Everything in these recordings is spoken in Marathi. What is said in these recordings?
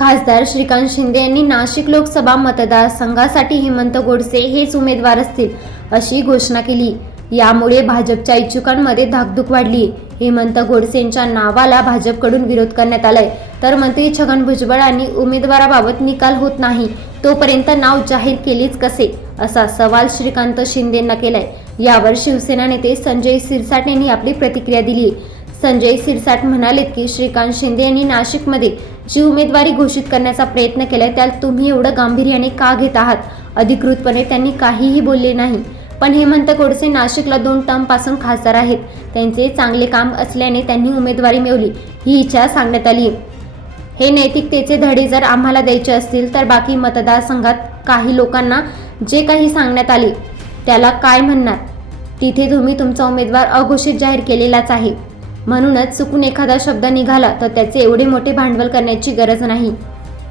खासदार श्रीकांत शिंदे यांनी नाशिक लोकसभा मतदारसंघासाठी हेमंत गोडसे हेच उमेदवार असतील अशी घोषणा केली. यामुळे भाजपच्या इच्छुकांमध्ये धाकधूक वाढली. हेमंत गोडसेंच्या नावाला भाजपकडून विरोध करण्यात आलाय. तर मंत्री छगन भुजबळ यांनी उमेदवाराबाबत निकाल होत नाही. तोपर्यंत नाव जाहीर केलेच कसे? असा सवाल श्रीकांत शिंदेंना केलाय. यावर शिवसेना नेते संजय सिरसाट यांनी आपली प्रतिक्रिया दिली. संजय सिरसाट म्हणालेत की श्रीकांत शिंदे यांनी नाशिकमध्ये जी उमेदवारी घोषित करण्याचा प्रयत्न केलाय त्याला तुम्ही एवढं गांभीर्याने का घेत आहात? अधिकृतपणे त्यांनी काहीही बोलले नाही. पण हेमंत गोडसे नाशिकला दोन टर्मपासून खासदार आहेत. त्यांचे चांगले काम असल्याने त्यांनी उमेदवारी मिळवली. ही इच्छा सांगण्यात आली हे नैतिकतेचे धडे जर आम्हाला द्यायचे असतील तर बाकी मतदारसंघात काही लोकांना जे काही सांगण्यात आले त्याला काय म्हणणार? तिथे तुम्ही तुमचा उमेदवार अघोषित जाहीर केलेलाच आहे. म्हणूनच चुकून एखादा शब्द निघाला तर त्याचे एवढे मोठे भांडवल करण्याची गरज नाही.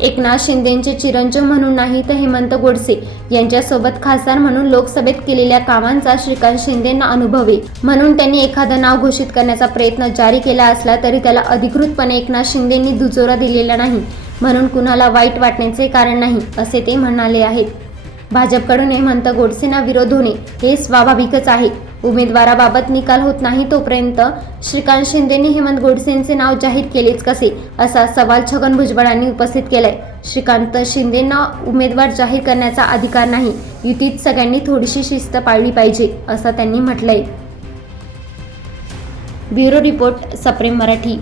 एकनाथ शिंदेचे चिरंजीव म्हणून नाही तर हेमंत गोडसे यांच्यासोबत खासदार म्हणून लोकसभेत केलेल्या कामांचा श्रीकांत शिंदेंना अनुभव आहे. म्हणून त्यांनी एखादं नाव घोषित करण्याचा प्रयत्न जारी केला असला तरी त्याला अधिकृतपणे एकनाथ शिंदेंनी दुजोरा दिलेला नाही. म्हणून कुणाला वाईट वाटण्याचे कारण नाही असे ते म्हणाले आहेत. भाजपकडून हेमंत गोडसेंना विरोध होणे हे स्वाभाविकच आहे. उमेदवाराबाबत निकाल होत नाही तोपर्यंत श्रीकांत शिंदेनी हेमंत गोडसेंचे नाव जाहीर केलेच कसे असा सवाल छगन भुजबळांनी उपस्थित केलाय. श्रीकांत शिंदेंना उमेदवार जाहीर करण्याचा अधिकार नाही. युतीत सगळ्यांनी थोडीशी शिस्त पाळली पाहिजे असं त्यांनी म्हटलंय. ब्युरो रिपोर्ट सप्रेम मराठी.